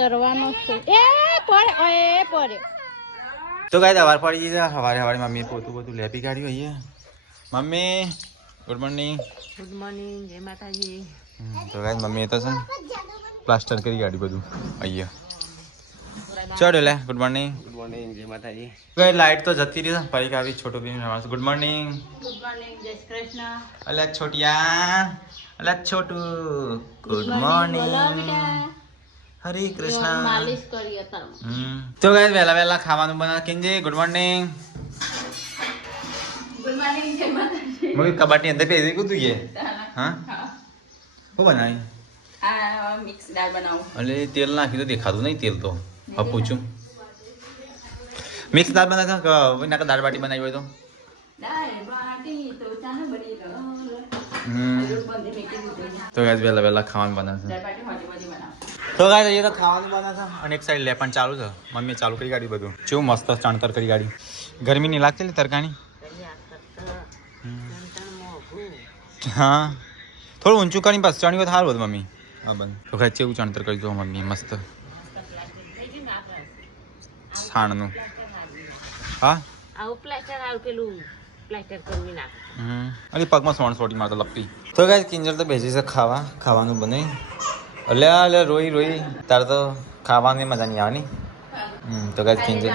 કરવાનો છે એ પડે તો ગાય સવાર પડી ગઈ સવારે મમ્મી પોતું લેપી કાઢ્યું અહીંયા મમ્મી ગુડ મોર્નિંગ જય માતાજી તો ગાય મમ્મી તો છે પ્લાસ્ટર કરી કાઢ્યું બધું અહીંયા ચડ્યો લે ગુડ મોર્નિંગ જય માતાજી ગાય લાઈટ તો જતી રહી ફરી આવી છોટો બેન ગુડ મોર્નિંગ જય શ્રી કૃષ્ણ અલા છોટિયા અલા છોટું ગુડ મોર્નિંગ હરે કૃષ્ણ માલિશ કરી અત્યારે તો ગાય વહેલા ખાવાનું બનાવ કિંજે ગુડ મોર્નિંગ જય માતાજી મમ્મી કબાટની અંદર પહેરી કું તું હા શું બનાવી આ મિક્સ દાળ બનાવું અલે તેલ નાખી તો દેખાતું નહીં તેલ તો પૂછું મિક્સ દાળ બનાવતા નાકા દાળ બાટી બનાવી હોય તો દાળ બાટી તો ચાને બની તો ગાય વહેલા ખાવાનું બનાવશે દાળ બાટી હોજી બનાવ તો ગાય એ તો ખાવાનું બનાવશે અને એક સાઈડ લેપણ ચાલુ છે મમ્મી ચાલુ કરી ગાડી બધું કેવું મસ્ત ચણતર કરી ગાડી ગરમી નહીં લાગતી તરકાની હા થોડું ઊંચું કરીને પાછું ચણી હોય સારું હતું મમ્મી હા બંધ તો ખાય એવું ચણતર કરી દો મમ્મી મસ્ત છાણનું હા આવું પ્લાસ્ટર આવું પેલું પ્લાસ્ટર કરી નાખ અરે પગમાં સોણ સોટી મારતો લપી તો ગાય કિંજલ તો બેસી છે ખાવાનું બને અલ્યા રોઈ તારે તો ખાવાની મજા નહીં આવવાની તો ગાય કિંજલ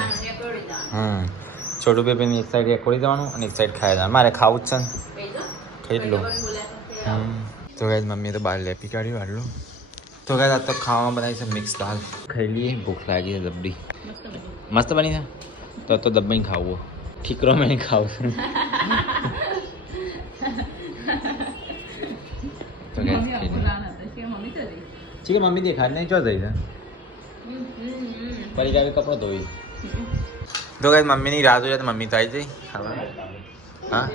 છોટું બેબીની એક સાઈડ એકોડી દેવાનું અને એક સાઈડ ખાઈ જવાનું મારે ખાવું જ છે ને ખાઈ લો તો ગાય મમ્મીએ તો બહાર લેપી કાઢ્યું આટલું તો ગાય આ તો ખાવામાં બનાવી છે મિક્સ દાલ ખાઈ લઈએ ભૂખ લાગી છે દબડી મસ્ત બની છે તો દબાઈ ખાવું ઠીકરો મેં ખાવું તો ઠીક મમ્મી દેખાડ નહીં ચો જઈ છે પરી ગાવી કપડો ધોઈ તો ગાય મમ્મીની રાહ જોઈએ તો મમ્મી તો આવી જઈ ખાવા હા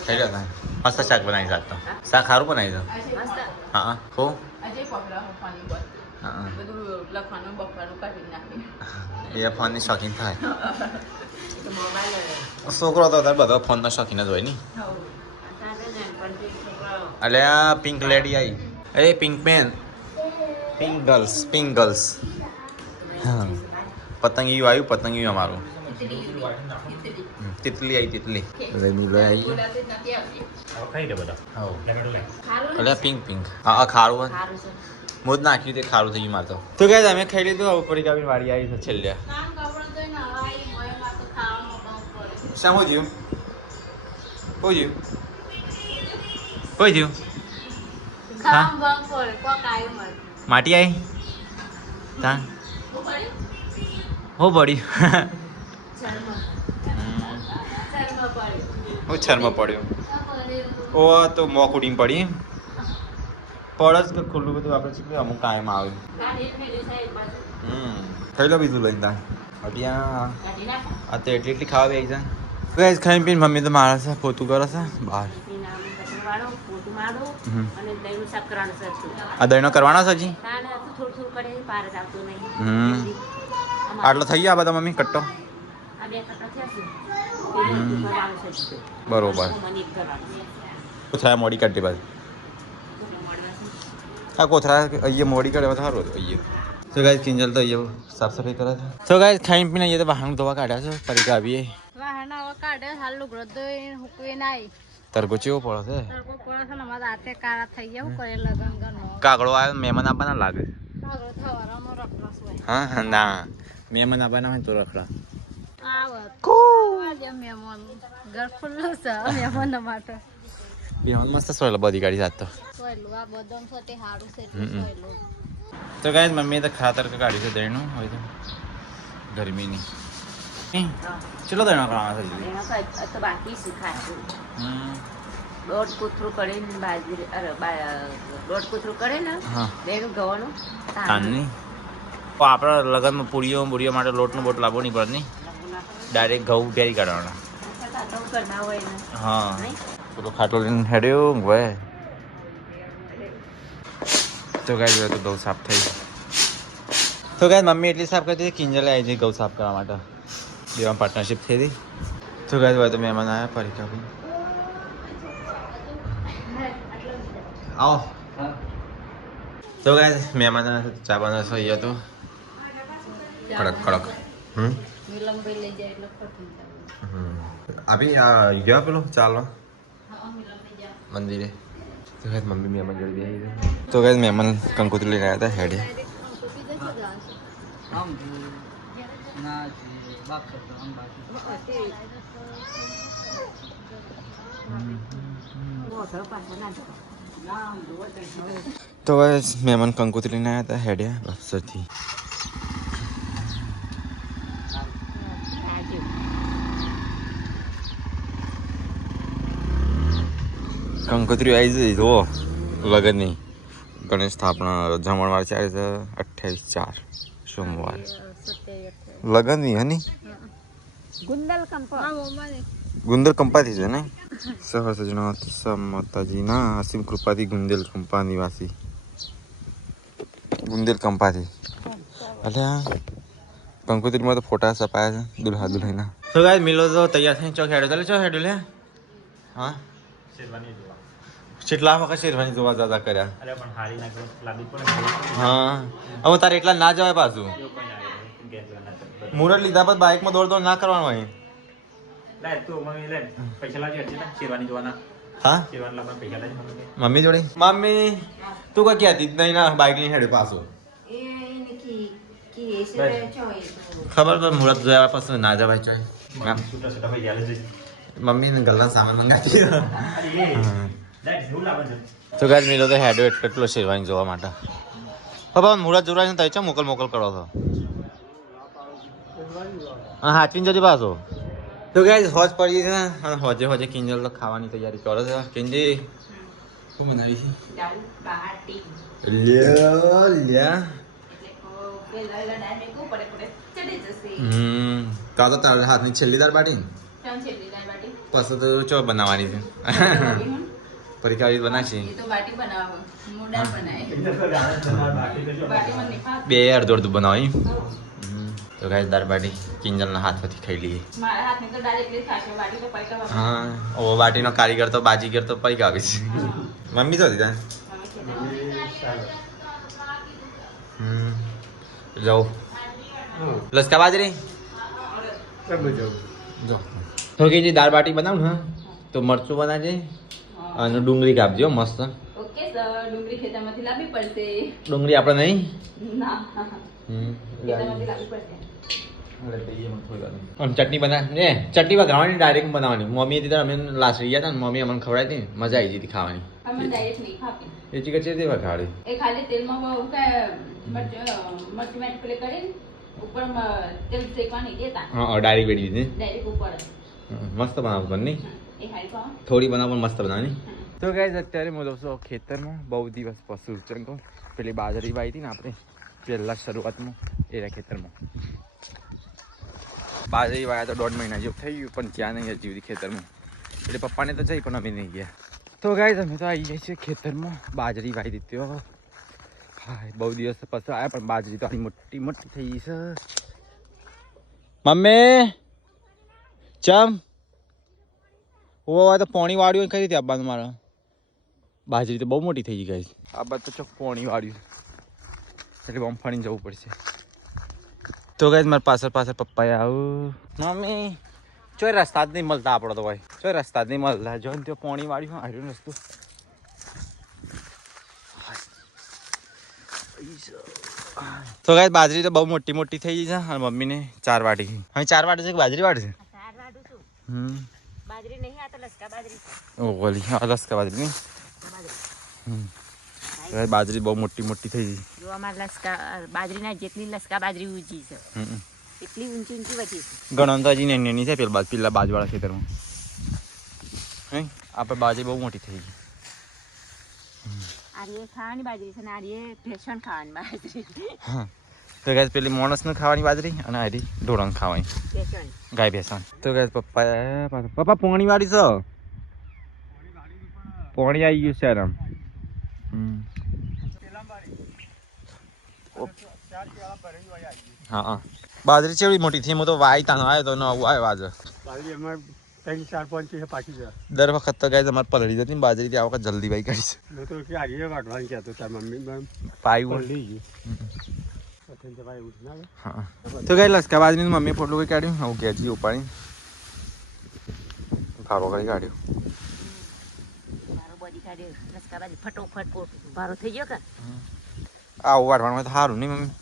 થઈ ગયો મસ્ત શાક બનાવી શાક તો શાક સારું બનાવી દો હા હો એ ફોનની શોખીન થાય છોકરો તો તાર બધા ફોનના શોખીન જ હોય ને અલે આ પિંક લેડી આવી અરે પિંક મેન પિંક ગર્લ્સ હા પતંગિયું આવ્યું પતંગિયું અમારું તિતલી આવી અલે પિંક હા ખારું મોજ નાખ્યું તે ખારું થઈ ગયું મારે તો ગાય અમે ખાઈ લીધું હવે પડી કાપીને વાળી આવી છે છેલ્લે શા હો થયું હા માટી આવી તા હો પડી હું છરમાં પડ્યો ઓ તો મોક ઉડીને પડી પડસ કે ખુલ્લું બધું આપણે શીખવું અમુક ટાઈમ આવે ખાઈ લો બીજું લઈને તા અટિયા આ તો એટલી ખાવા આવી છે ખાઈ પીને મમ્મી તો મારે છે પોતું કરે છે બહાર આ દહીનો કરવાનો છે હજી આટલો થઈ ગયા બધા મમ્મી કટ્ટો બરોબર કોથરા મોડી કાઢી બાજુ હા કોથરા અહીંયા મોડી કાઢે સારું હતું અહીંયા તો ગાય કિંજલ તો અહીંયા સાફ સફાઈ કરે છે તો ગાય ખાઈ પીને અહીંયા તો વાહન ધોવા કાઢ્યા છે ફરી આવીએ વાહન હવે કાઢે હાલ લુગડો ધોઈ હુકવી નાઈ તરકો ચેવો પડે છે તરકો પડે છે ને અમારા હાથે કાળા થઈ ગયા હું કરે લગન ગનો કાગડો આવ્યો મહેમાન આપવાના લાગે કાગડો થવારાનો રખડસ હોય હા ના મહેમાન આપવાના હોય તો રખડા મહેમાન ઘર ખુલ્લું છે મહેમાન માટે મહેમાન મસ્ત સોયલો બધી ગાડી જાત તો સોયલું આ બદામ સાથે સારું છે સોયલું તો ગાય મમ્મીએ તો ખાતર કાઢ્યું છે દહીંનું હોય તો ગરમીની ચલો દહીં કરવાના તો બાકી શીખાય દોઢ કૂતરું કરે ને બાજરી દોઢ કૂતરું કરે ને બેનું ગવાનું તાનની તો આપણે લગનમાં પૂરીઓ માટે લોટનો બોટ લાવવો નહીં પડે નહીં ડાયરેક્ટ ઘઉં પહેરી કાઢવાના હા પેલો ખાટલો લઈને હેડ્યો ભાઈ તો ગાય તો ઘઉં સાફ થઈ તો ગાય મમ્મી એટલી સાફ કરતી કિંજલે આવી જઈ ઘઉં સાફ કરવા માટે દેવા પાર્ટનરશિપ થઈ હતી તો ગાય તો મહેમાન આવ્યા પરીક્ષા આવો તો ગાઈસ મહેમાન ચા બનાવશો અહીંયા તો કડક કડક આપી ગયા પેલો ચાલવા મંદિરે તો ગાઈસ મમ્મી મહેમાન જોડે બેસી તો ગાઈસ મહેમાન કંકોત્રી લઈને આવ્યા હતા હેડે તો ગાઈસ મહેમાન કંકોત્રી લઈને આવ્યા હતા હેડ્યા બફસરથી કંકોત્રી આવી જઈ જો લગનની ગણેશ સ્થાપના જમણવાર ચાલે છે 28/4 સોમવાર લગનની હની ગુંદર કંપાથી છે ને સહસજના માતાજીના અસીમ કૃપાથી ગુંદેલ કંપા નિવાસી ગુંદેલ કંપાથી એટલે કંકોત્રીમાં તો ફોટા છપાયા છે દુલ્હા દુલ્હીના તો ગાઈસ મિલો તો તૈયાર થઈ ચોક હેડો ચાલે ચો હેડો લે હા શેરવાની જોવા કેટલા વખત શેરવાની જોવા જતા કર્યા અરે પણ હારી ના લાંબી પણ હા હવે તારે એટલા ના જવાય પાછું મુરત લીધા પછી બાઇકમાં દોડ દોડ ના કરવાનું હોય મમ્મી જોડે મમ્મી તું કઈ કહેતી નહીં ના બાઇક ની હેડે પાછું ખબર પર મુહૂર્ત જોયા પછી ના જવાય ચોય મમ્મી ને ગલ્લા સામાન મંગાવી તો ગાઈસ મેલો તો હેડો એટલો શેરવાની જોવા માટે પપ્પા મુહૂર્ત જોવાય ને તો મોકલ મોકલ કરો છો હા હાચવીને જજે પાછો તો ગાઈસ હોજ પડી છે અને હોજે હોજે કિંજલ તો ખાવાની તૈયારી કરે છે કિંજી શું બનાવી છે લ્યા લ્યા કા તો તારા હાથની છેલ્લી દાળ બાટી પછી તો ચો બનાવવાની છે પરીક્ષા બનાવશી બે અડધો અડધું બનાવી તો ગાઈસ દાળ બાટી કિંજલના હાથમાંથી ખાઈ લઈએ હા ઓ બાટીનો કારીગર તો બાજીગર તો પૈક આવે છે મમ્મી તો હતી જાઓ લસકા બાજરી તો કે જે દાળ બાટી બનાવું હા તો મરચું બનાવજે અને ડુંગળી કાપજો મસ્ત ઓકે સર ડુંગળી ખેતરમાંથી લાવવી પડશે ડુંગળી આપણે નહીં ના ખેતરમાંથી લાવવી પડશે ચટણી બના ને ચટણી વઘારવાની ડાયરેક્ટ બનાવવાની મમ્મી હતી અમે લાસડી ગયા હતા ને મમ્મી અમને ખવડાવી હતી મજા આવી હતી ખાવાની અમે ડાયરેક્ટ નહીં ખાતી એ ચીકર છે તે વઘાડી એ ખાલી તેલમાં મરચું મેટ પ્લે કરીને ઉપર તેલ શેકવાની દેતા હા ડાયરેક્ટ વેડી દીધી ડાયરેક્ટ ઉપર મસ્ત બનાવતો નહીં એ હારી ખાવા થોડી બનાવ પણ મસ્ત બનાવવાની તો ગાઈસ અત્યારે હું દોસ્તો ખેતરમાં બહુ દિવસ પશુ ચંકો પેલી બાજરી વાવી હતી ને આપણે પહેલા શરૂઆતમાં એના ખેતરમાં બાજરી વાયા તો 1.5 મહિના જેવું થઈ ગયું પણ ત્યાં નહીં હજી ખેતરમાં એટલે પપ્પાને તો જઈ પણ અમે નહીં ગયા તો ગાઈસ અમે તો આવી ગયા છીએ ખેતરમાં બાજરી વાવી દીધી હા બહુ દિવસ પછી આવ્યા પણ બાજરી તો આની મોટી મોટી થઈ ગઈ છે મમ્મી ચમ ઓ તો પોણી વાળ્યું કઈ રીતે આપવાનું મારા બાજરી તો બહુ મોટી થઈ ગઈ ગાઈસ આ બાદ તો ચોક પોણી વાળ્યું એટલે બમ ફણીને જવું પડશે તો ગાઈસ મારા પાછળ પાછળ પપ્પાએ આવું મમ્મી ચોય રસ્તા જ નહીં મળતા આપણો તો ભાઈ ચોય રસ્તા જ નહીં મળતા જો ને ત્યાં પોણી વાળ્યું હાર્યું રસ્તો તો ગાઈસ બાજરી તો બહુ મોટી મોટી થઈ ગઈ છે અને મમ્મીને 4 વાટી હવે 4 વાટે છે કે બાજરી વાટે છે બાજરી નહીં આ તો લસકા બાજરી છે ઓ ઓલી આ લસકા બાજરી નહીં બાજરી બહુ મોટી મોટી થઈ ગઈ જો અમાર લસકા બાજરીના જેટલી લસકા બાજરી ઊંચી છે એટલી ઊંચી ઊંચી વધી છે ગણન તો હજી નાની છે પેલા બાજવાળા ખેતરમાં હે આપણે બાજરી બહુ મોટી થઈ ગઈ આરીએ ખાવાની બાજરી છે ને આરીએ ભેસણ ખાવાની બાજરી તો ગાઈસ પેલી માણસને ખાવાની બાજરી અને આરી ઢોરણ ખાવાની ભેસણ ગાય ભેસણ તો ગાઈસ પપ્પા પોણી વાળી છે પોણી આવી ગયું છે આરામ હા બાજરી ચેવડી મોટી થઈ હું તો વાય તાનો આવ્યો તો ન આવ્યો આજે 3 4 5 છે પાછી જાય દર વખત તો ગાય તમારે પલળી જતી ને બાજરી આ વખત જલ્દી ભાઈ કરીશ મેં તો કે આજે વાટવાની કહેતો તાર મમ્મી પાયું લઈ ગયું પતંગ તો ભાઈ ઉઠ ના હા તો ગાય લસકા બાજરીનું મમ્મી પોટલું કઈ કાઢ્યું હું ઘેરથી ઉપાડી ભારો કરી કાઢ્યું મારો બોડી કાઢ્યો રસકાબાજી ફટોફટ પોટ ભારો થઈ ગયો કે આવું વાટવાનું તો સારું નહીં મમ્મી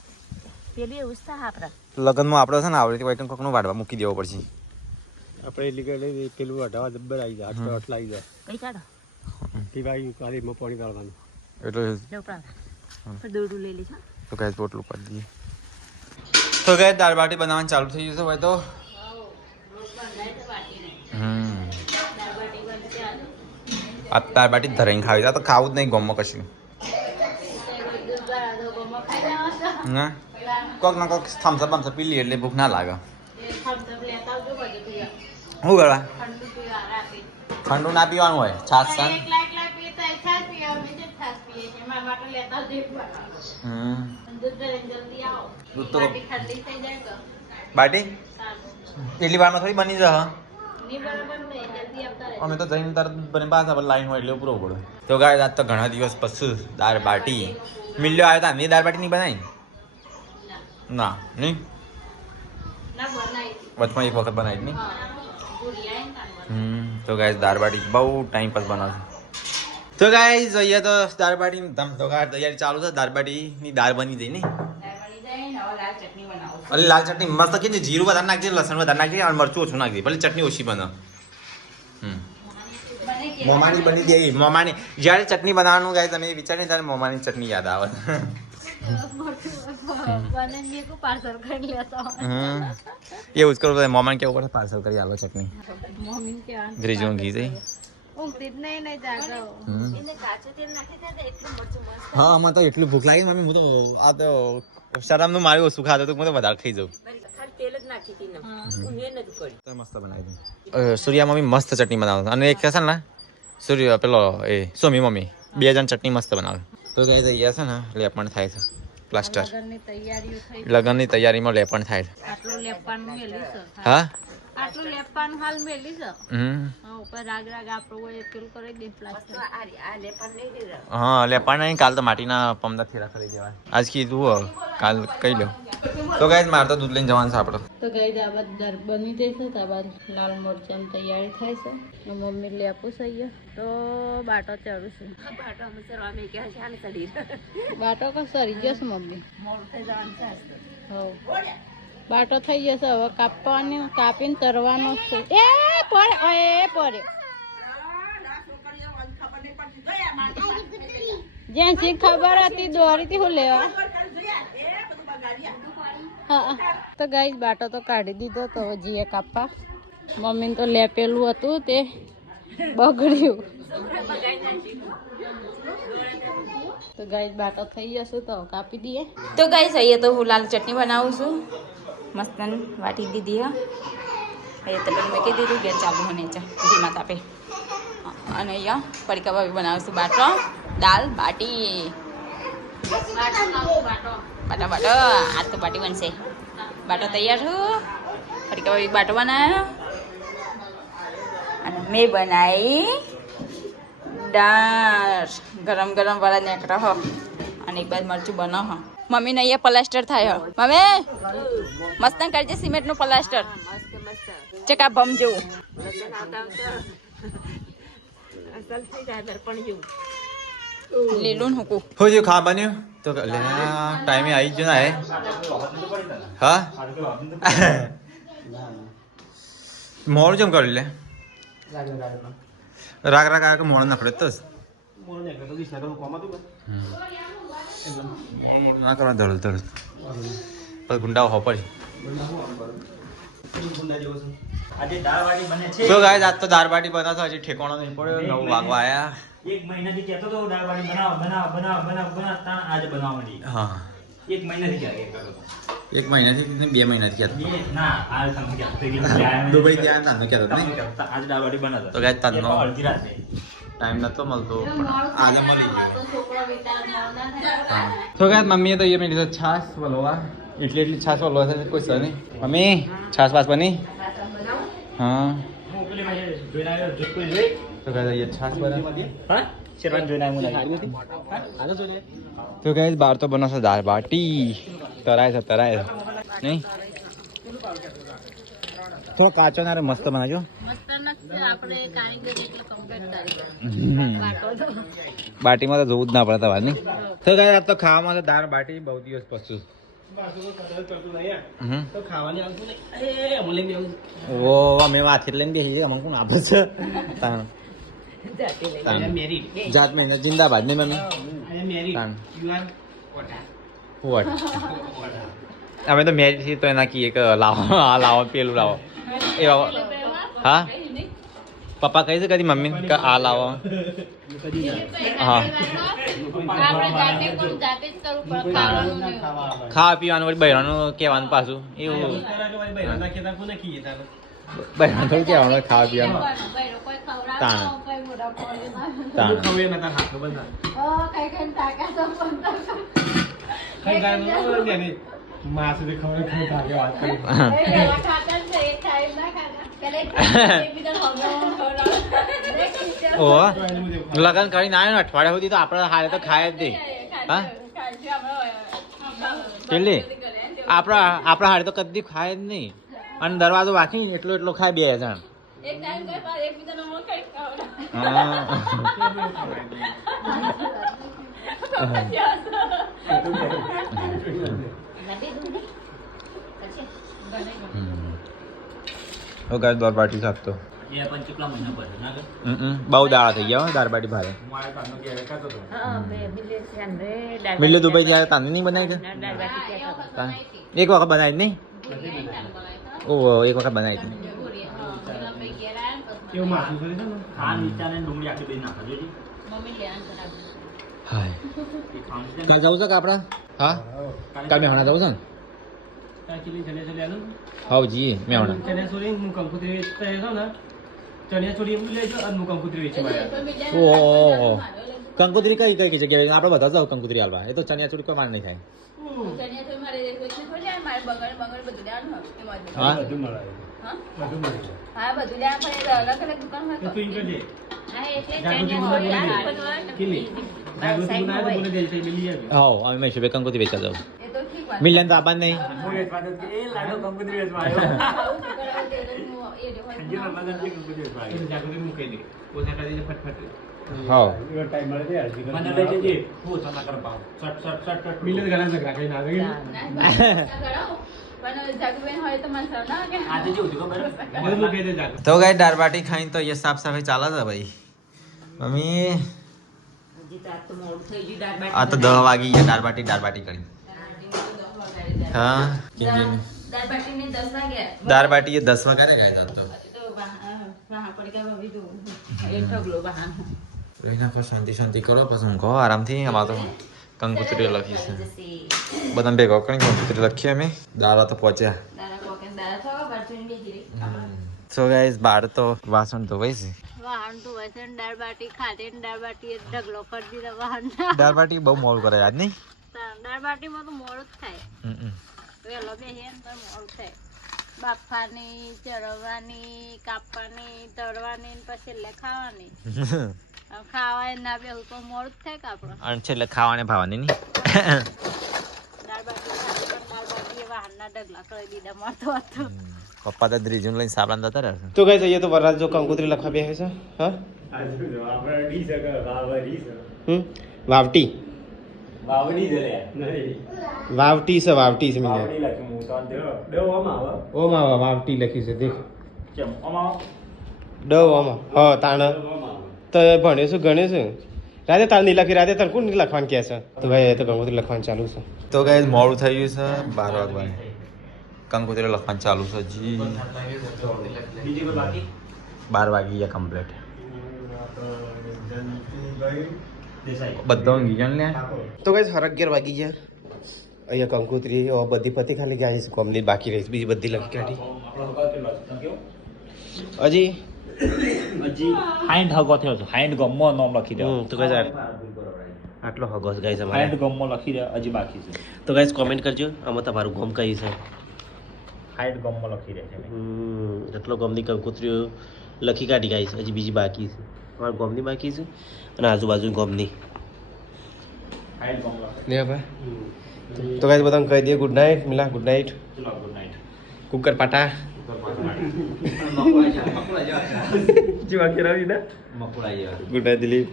પેલી એવું જ થાય આપણા લગ્નમાં આપણે છે ને આવડે કોઈ કોકનું વાટવા મૂકી દેવો પડશે આપણે એટલી કે પેલું અઢાવા જબ્બર આવી જાય 8 8 લાગી જાય કઈ કાઢો તે ભાઈ કાલે માં પાણી કાઢવાનું એટલે જવું પડે દોડું લઈ લીધું તો ગાય પોટલું કરી દઈએ તો ગાય દાળ બાટી બનાવવાનું ચાલુ થઈ જશે હોય તો આ દાળ બાટી ધરાઈને ખાવી આ તો ખાવું જ નહીં ગમમાં કશું ના કોક ના કોક થમ્સઅપ બમ્સઅપ પી લઈએ એટલે ભૂખ ના લાગે શું કરવા ઠંડુ ના પીવાનું હોય છાશ સાન દૂધ તો બાટી એટલી વારમાં થોડી બની જશે અમે તો જઈને તરત બને પાછા લાઈન હોય એટલે પૂરો પડે તો ગાય આજ તો ઘણા દિવસ પછી દાળ બાટી મિલ્યો આવ્યો તો આમની દાળ બાટી નહીં બનાવી ના નહીં વચમાં એક વખત બનાવી નહીં તો ગાય દાળ બાટી બહુ ટાઈમ પાસ બનાવશે તો ગાય જોઈએ તો દાળ બાટી તૈયારી ચાલુ છે દાળ બાટીની દાળ બની જઈ ને અરે લાલ ચટણી મસ્ત કે જીરું વધારે નાખજે લસણ વધારે નાખજે અને મરચું ઓછું નાખજે ભલે ચટણી ઓછી બને મોમાની બની દે મોમાની જ્યારે ચટણી બનાવવાનું ગાય તમે વિચારી ત્યારે મોમાની ચટણી યાદ આવે એવું જ કરો મોમાને કેવું પડે પાર્સલ કરી આલો ચટણી ફ્રીજમાં ઘી જઈ હા આમાં તો એટલું ભૂખ લાગી મમ્મી હું તો આ તો શરમનું મારું ઓછું ખાતો તો હું તો વધારે ખાઈ જાઉં મસ્ત બનાવી દઉં સૂર્યા મમ્મી મસ્ત ચટણી બનાવે અને એક છે ને સૂર્ય પેલો એ સોમી મમ્મી 2 જણ ચટણી મસ્ત બનાવે તો કઈ તૈયાર છે ને લેપણ થાય છે પ્લાસ્ટર લગ્નની તૈયારીમાં લેપણ થાય છે હા આટલું લેપવાનું હાલ મેલી છે ઉપર રાગ રાગ આપણો હોય પેલું કરી દે પ્લાસ્ટર આ લેપન નહીં દીધો હા લેપણ નહીં કાલ તો માટીના પમદા થેરા કરી દેવાય આજ કીધું કાલ કહી લો તો ગાઈસ મારે તો દૂધ લઈને જવાનું છે આપણે તો ગાઈસ આ બાદ બની જશે તો આ બાદ લાલ મરચાંની તૈયારી થાય છે મમ્મી લેપું છે તો બાટો ચડું છું બાટો અમે ચડવા મેં કહે છે આને ચડી બાટો કો સરી જશે મમ્મી મોડું થઈ જવાનું છે હો બાટો થઈ જશે હવે કાપીને તરવાનો છે એ પડે જ્યાં શી ખબર હતી દોરીથી હું લેવા હા તો ગાઈસ બાટો તો કાઢી દીધો તો જીએ કાપવા મમ્મીને તો લેપેલું હતું તે બગડ્યું તો ગાઈસ બાટો થઈ જશે તો કાપી દઈએ તો ગાઈસ અહીંયા તો હું લાલ ચટણી બનાવું છું મસ્ત વાટી દીધી હા અહીંયા તો મેં કહી દીધું ગેસ ચાલુ મને ધીમા તાપે અને અહીંયા પડીકા ભાભી બનાવશું બાટો દાલ બાટી બાટો આજ તો બાટી બનશે બાટો તૈયાર છું પડીકા ભાભી બાટો બનાવ્યો અને મેં બનાવી દાળ ગરમ વાળા નેકરા હો અને એક બાદ મરચું બનાવો મમ્મીને અહીંયા પ્લાસ્ટર થાય હો મમ્મી મસ્ત કરજે સિમેન્ટનું પ્લાસ્ટર ચકા ભમ જેવું લીલું હુકું હું જે ખા બન્યું તો ટાઈમે આવી જ ના હા મોડું જેમ કરી લે રાગ મોડું ના પડે તો ના કરવા ધડ પછી ગુંડાઓ હો પડી તો ગાય આજ તો દાળ બાટી બનાવતો હજી ઠેકાણો નહીં પડ્યો 9 વાગવા આયા એક મહિનાથી કહેતો તો દાળ બાટી બનાવ આજે બનાવવા માંડી હા એક મહિનાથી ક્યાં કરતો 1 મહિનાથી ને 2 મહિનાથી કહેતો ના આ તમે કહેતો દુબઈ ત્યાં તાનો કહેતો નહીં આજે દાળ બાટી બનાવતો તો ગાય તાનો અડધી રાતે ટાઈમ નતો મળતો પણ આજે મળી ગયો તો ગાય મમ્મીએ તો એ મેં લીધો છાસ વલોવા એટલી છાસ વલોવા છે કોઈ સર નહીં મમ્મી છાસ પાસ બની હા જોઈને આવ્યો જોઈ જોઈ તો ગાઈસ અહીંયા છાસ બને હા શેરવાન જોઈને આવ્યો મને તો ગાઈસ બાર તો બનાવશે દાળ બાટી તરાય છે નહીં થોડો કાચો ના રે મસ્ત બનાવજો મસ્ત નથી આપણે કારીગરી એટલે કમ્પ્લીટ બાટીમાં તો જોવું જ ના પડે તમારે નહીં તો ગાઈસ આ તો ખાવામાં તો દાળ બાટી બહુ દિવસ પછી ઓ અમે વાથી લઈને બેસી છે અમને કોણ આપે છે જાત મહિના જિંદાબાદ નહીં મમ્મી વોટ અમે તો મેરી છીએ તો એના કહીએ કે લાવો આ લાવો પેલું લાવો એવા હા પપ્પા કહી છે કદી મમ્મી કે આ લાવો હા ખાવા પીવાનું વળી બહેરાનું કહેવાનું પાછું એવું બહેરાનું થોડું કહેવાનું ખાવા પીવાનું તાણ ઓ લગન કરીને આવ્યો ને અઠવાડિયા સુધી તો આપણે હારે તો ખાય જ નહીં હા કેટલી આપણા હારે તો કદી ખાય જ નહીં અને દરવાજો વાંચી એટલો ખાય 2 જણ દાળ બાટી સાતો બહુ દાળ થઈ ગયા દાળ બાટી ભારે મિલ્લે દુબઈ ગયા તાને નહીં બનાવી એક વખત બનાવી નહીં ઓહો એક વખત બનાવી હતી હાય કાલ જવું છે કે આપણા હા કાલ મેં હણા જવું છે ને હા જી મેં હણા ઓહો કંકોત્રી કઈ કઈ જગ્યાએ આપણે બધા જાવ કંકોત્રી હાલવા એ તો ચણિયા ચોળી કોઈ માર નહીં થાય હા અમે મેં કંકોત્રી વેચવા જાવ મિલિયન તો આબાદ નહીં હા તો ગાય દાળ બાટી ખાઈને તો એ સાફ સફાઈ ચાલે છે ભાઈ મમ્મી આ તો 10 વાગી ગયા દાળ બાટી કરી હા દાળ બાટી એ 10 વાગ્યા ગાય તો શાંતિ કરો પછી ઊંઘો આરામથી અમારે તો કંકોત્રી લખી છે બધા ભેગો કરીને કંકોત્રી લખીએ અમે દાડા તો પહોંચ્યા સો ગાઈસ બાર તો વાસણ ધોવાય છે દાળ બાટી ખાધે દાળ બાટી ઢગલો કરી દીધો વાહન દાળ બાટી બહુ મોડું કરે આજ નહીં દાળ બાટીમાં તો મોડું જ થાય વેલો બેસીએ ને તો મોડું થાય બાફવાની ચરવવાની કાપવાની તળવાની પછી એટલે ખાવાની ખાવાય ના બેહું તો મોડું જ થાય કે આપણો અને છેલ્લે ખાવાને ભાવવાની નહીં દાળ બાટી વાહનના ઢગલા કરી દીધા મળતો હતો પપ્પા તો દ્રીજું લઈને સાબરાન જતા રહ્યા તો ગાઈસ અહીંયા તો વરરાજ જો કંકોત્રી લખવા બેસે છે હા વાવટી વાવટી છે વાવટી છે મેં ઓમાં વાવટી લખી છે દેખ ડવામાં હા તાણ તો ભણે છે ગણે છે રાતે તાર નહીં લખી રાતે તાર કોણ લખવાનું કહે છે તો ભાઈ તો કંકોત્રી લખવાનું ચાલુ છે તો ગાઈસ મોડું થઈ ગયું છે 12 વાગવા કંકોત્રી લખવાનું ચાલુ છે જી 12 વાગી ગયા કમ્પ્લીટ બધા ઊંઘી ગયા લે તો ગાઈસ 11 વાગી ગયા અહીંયા કંકોત્રી બધી પતિ ખાલી ગાય છે કમ્પ્લીટ બાકી રહી બીજી બધી લખી કાઢી હજી હાઈન્ડ હગો થયો છે હાઈન્ડ ગમો નામ લખી દે તો ગાઈસ આટલો હગો ગાઈસ અમારે હાઈન્ડ ગમો લખી દે હજી બાકી છે તો ગાઈસ કોમેન્ટ કરજો આમાં તમારું ગમ કઈ છે હાઈન્ડ ગમો લખી દે છે જેટલો ગમની કંકોત્રીઓ લખી કાઢી ગાઈશ હજી બીજી બાકી છે અમારા ગોમની બાકી છે અને આજુબાજુ ગોમની ને ભાઈ તો ગાઈસ બધાને કહી દઈએ ગુડ નાઇટ મિલા ગુડ નાઇટ ચલો ગુડ નાઇટ કુકર પાટા જેવા કેરાવી ના good night Dilip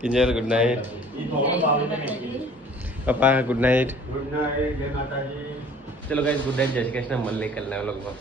Kinjal good night પપ્પા ગુડ નાઇટ ચલો ગાઈસ ગુડ નાઇટ જય શ્રી કૃષ્ણ મળીએ કલના વ્લોગમાં